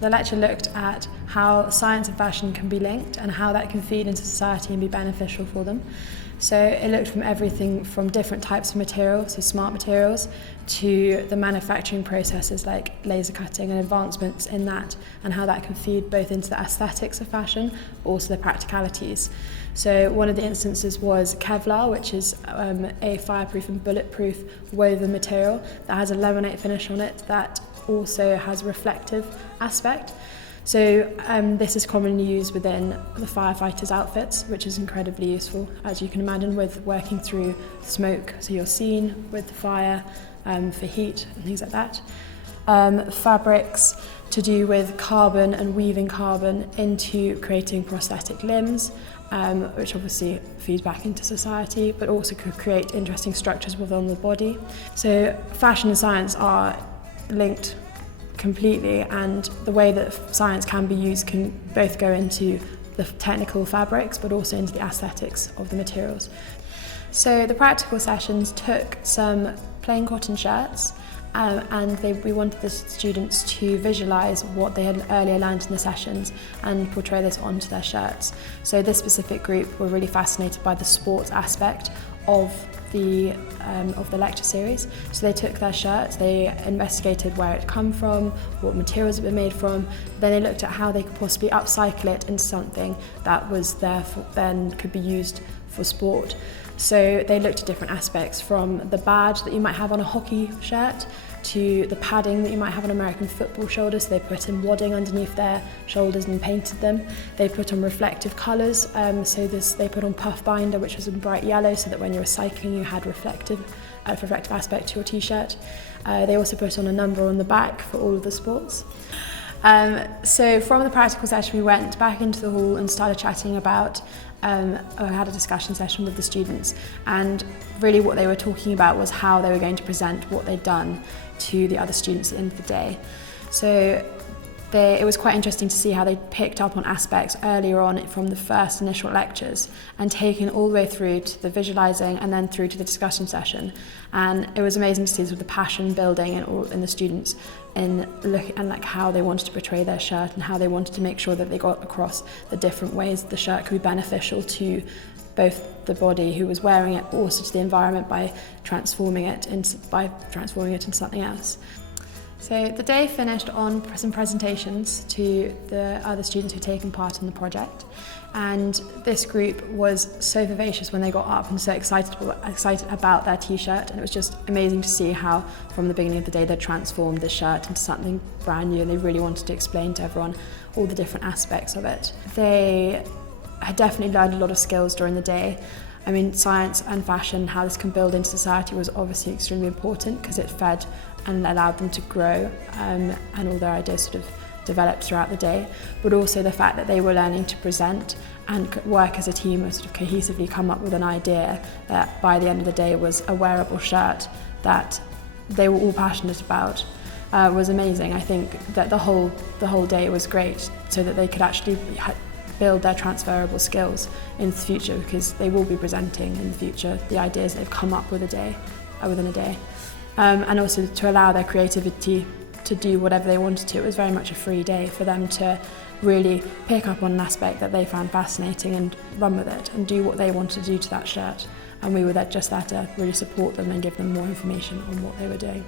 The lecture looked at how science and fashion can be linked and how that can feed into society and be beneficial for them. So it looked from everything from different types of materials, so smart materials, to the manufacturing processes like laser cutting and advancements in that, and how that can feed both into the aesthetics of fashion, but also the practicalities. So one of the instances was Kevlar, which is a fireproof and bulletproof woven material that has a laminate finish on it that also has a reflective aspect. So this is commonly used within the firefighters' outfits, which is incredibly useful, as you can imagine, with working through smoke, so you're seen with the fire for heat and things like that. Fabrics to do with carbon and weaving carbon into creating prosthetic limbs, which obviously feeds back into society, but also could create interesting structures within the body. So fashion and science are linked completely, and the way that science can be used can both go into the technical fabrics but also into the aesthetics of the materials. So the practical sessions took some plain cotton shirts and we wanted the students to visualise what they had earlier learned in the sessions and portray this onto their shirts. So this specific group were really fascinated by the sports aspect of the lecture series. So they took their shirts, they investigated where it come from, what materials it were made from, then they looked at how they could possibly upcycle it into something that was there for, then could be used for sport. So they looked at different aspects, from the badge that you might have on a hockey shirt to the padding that you might have on American football shoulders. So they put in wadding underneath their shoulders and painted them. They put on reflective colours, they put on puff binder, which was in bright yellow, so that when you were cycling you had reflective aspect to your t-shirt. They also put on a number on the back for all of the sports. So from the practical session we went back into the hall and started chatting about, I had a discussion session with the students, and really what they were talking about was how they were going to present what they'd done to the other students at the end of the day. So it was quite interesting to see how they picked up on aspects earlier on from the first initial lectures and taken all the way through to the visualising and then through to the discussion session. And it was amazing to see sort of the passion building in the students in looking and like how they wanted to portray their shirt and how they wanted to make sure that they got across the different ways the shirt could be beneficial to both the body who was wearing it, but also to the environment by transforming it into something else. So the day finished on some presentations to the other students who'd taken part in the project, and this group was so vivacious when they got up and so excited about their t-shirt, and it was just amazing to see how from the beginning of the day they transformed the shirt into something brand new, and they really wanted to explain to everyone all the different aspects of it. They had definitely learned a lot of skills during the day. I mean, science and fashion, how this can build into society, was obviously extremely important because it fed and allowed them to grow, and all their ideas sort of developed throughout the day, but also the fact that they were learning to present and work as a team and sort of cohesively come up with an idea that by the end of the day was a wearable shirt that they were all passionate about, was amazing. I think that the whole day was great so that they could actually build their transferable skills in the future, because they will be presenting in the future the ideas they've come up with within a day. And also to allow their creativity to do whatever they wanted to. It was very much a free day for them to really pick up on an aspect that they found fascinating and run with it and do what they wanted to do to that shirt. And we were just there to really support them and give them more information on what they were doing.